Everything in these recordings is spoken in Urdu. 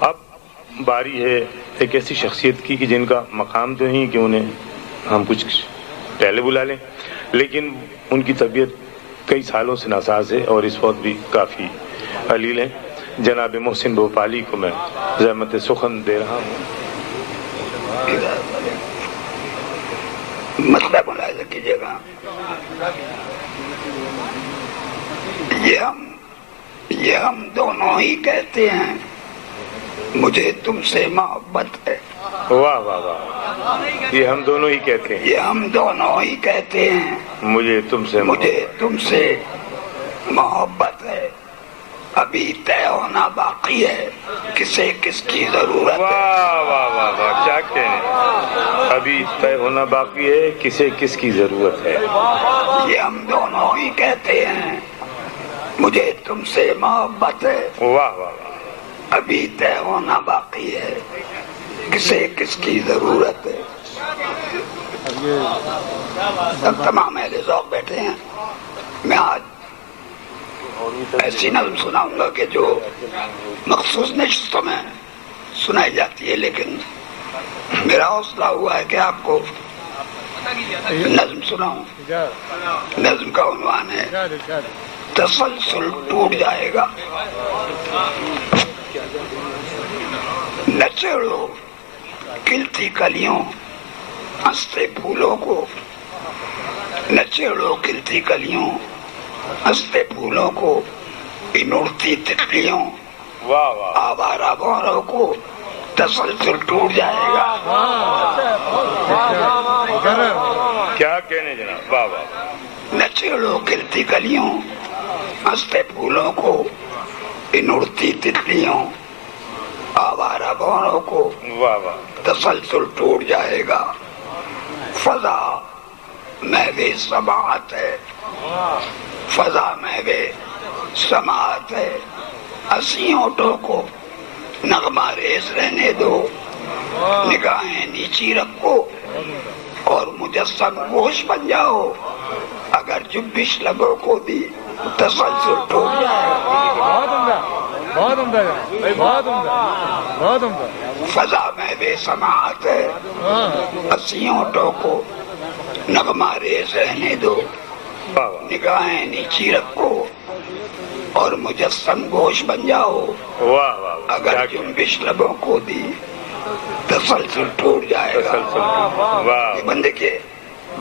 اب باری ہے ایک ایسی شخصیت کی کہ جن کا مقام تو نہیں کہ انہیں ہم کچھ پہلے بلا لیں، لیکن ان کی طبیعت کئی سالوں سے ناساز ہے اور اس وقت بھی کافی علیل ہیں۔ جناب محسن بھوپالی کو میں زحمت سخن دے رہا ہوں۔ مسئلہ ملاحظہ کیجیے گا، یہ ہم دونوں ہی کہتے ہیں مجھے تم سے محبت ہے۔ واہ واہ واہ، یہ ہم دونوں ہی کہتے ہیں، یہ ہم دونوں ہی کہتے ہیں مجھے تم سے محبت ہے، ابھی طے ہونا باقی ہے کسے کس کی ضرورت ہے۔ واہ واہ واہ واہ، کیا کہنے، ابھی طے ہونا باقی ہے کسے کس کی ضرورت ہے۔ یہ ہم دونوں ہی کہتے ہیں مجھے تم سے محبت ہے، واہ واہ واہ، ابھی طے ہونا باقی ہے کسے کس کی ضرورت ہے۔ اب تمام اہل ذوق بیٹھے ہیں، میں آج ایسی نظم سناؤں گا کہ جو مخصوص نشستوں میں سنائی جاتی ہے، لیکن میرا حوصلہ ہوا ہے کہ آپ کو نظم سناؤں۔ نظم کا عنوان ہے تسلسل ٹوٹ جائے گا۔ نچوڑو کھلتی کلیوں ہنستے پھولوں کو، نچوڑو کھلتی کلیوں ہنستے پھولوں کو، ان اڑتی تتلیوں واہ واہ، آوارہ بھوروں کو، تسلسل ٹوٹ جائے گا۔ کیا کہنے جناب، واہ واہ، نچوڑو کھلتی کلیوں ہنستے پھولوں کو، ان اڑتی تتلیوں آوارہ بھوروں کو، واہ واہ، تسلسل ٹوٹ جائے گا۔ فضا محو سماعت ہے، فضا محو سماعت ہے، ہنسی ہونٹوں کو نغمہ ریز رہنے دو، نگاہیں نیچی رکھو اور مجسم گوش بن جاؤ، اگر جنبش لبوں کو دی تسلسل ٹوٹ جائے گا۔ بہت عمدہ بہت عمدہ بہت عمدہ۔ فضا محو سماعت ہے، ہنسی ہونٹوں کو نغمہ ریز رہنے دو، نگاہیں نیچی رکھو اور مجسم گوش بن جاؤ، واہ واہ، اگر جنبش لبوں کو دی تسلسل ٹوٹ جائے گا۔ واہ، یہ بندے کے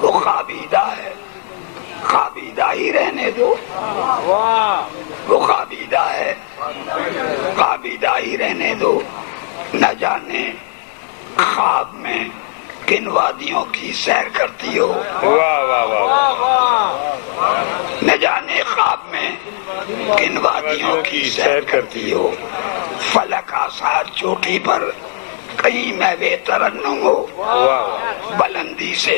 وہ خوابیدہ ہے، خوابیدہ ہی رہنے دو، وہ خوابیدہ ہے، خوابیدہ ہی رہنے دو، نہ جانے خواب میں کن وادیوں کی سیر کرتی ہو، واہ واہ واہ، نہ جانے خواب میں کن وادیوں کی سیر کرتی ہو، فلک آثار چوٹی پر کہیں محو ترنم ہو، بلندی سے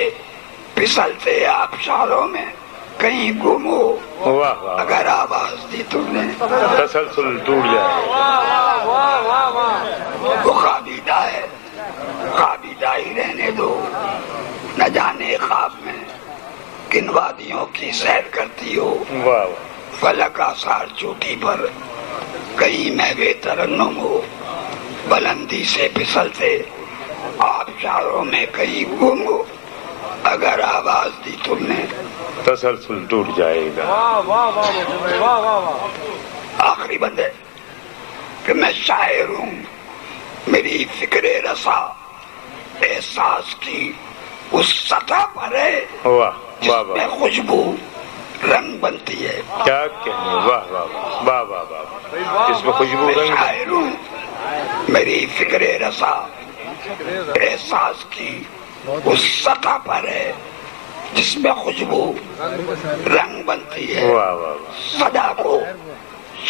پھسلتے آبشاروں میں کہیں گم ہو، واہ واہ، اگر آواز دی تم نے تسلسل ٹوٹ جائے گا۔ وہ خوابیدہ ہے، خوابیدہ ہی رہنے دو، نہ جانے خواب میں کن وادیوں کی سیر کرتی ہو، واہ واہ، فلک آثار چوٹی پر کہیں محو ترنم ہو، بلندی سے پھسلتے آبشاروں میں کہیں گم ہو، اگر آواز دی تم نے تسلسل ٹوٹ جائے گا۔ آخری بندے کہ میں شاعر ہوں، میری فکر رسا احساس کی اس سطح پر ہے واہ جس واہ میں واہ، خوشبو رنگ بنتی ہے۔ کیا کہنے، واہ واہ واہ واہ واہ، اس میں خوشبو میں رنگ، شاعر ہوں، میری فکر رسا احساس کی اس سطح پر ہے جس میں خوشبو رنگ بنتی ہے، واہ واہ واہ، صدا کو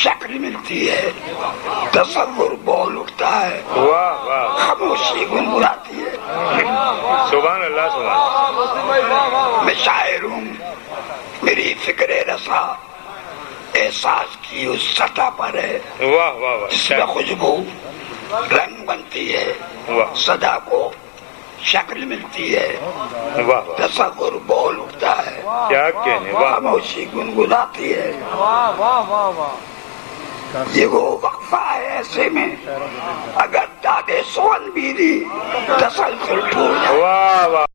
شکل ملتی ہے، تصور بول اٹھتا ہے، واہ واہ، خاموشی گنگناتی ہے۔ سبحان اللہ سبحان، میں شاعر ہوں، میری فکر رسا احساس کی اس سطح پر ہے واہ واہ واہ، جس میں خوشبو رنگ بنتی ہے، واہ صدا کو شکل ملتی ہے، واہ واہ، تصور بول اٹھتا ہے، کیا کہنے، واہ واہ، خاموشی گنگناتی ہے۔ یہ وہ وقفہ ہے ایسے میں اگر دادے سون بھی دی تسلسل ٹوٹ جائے. واہ واہ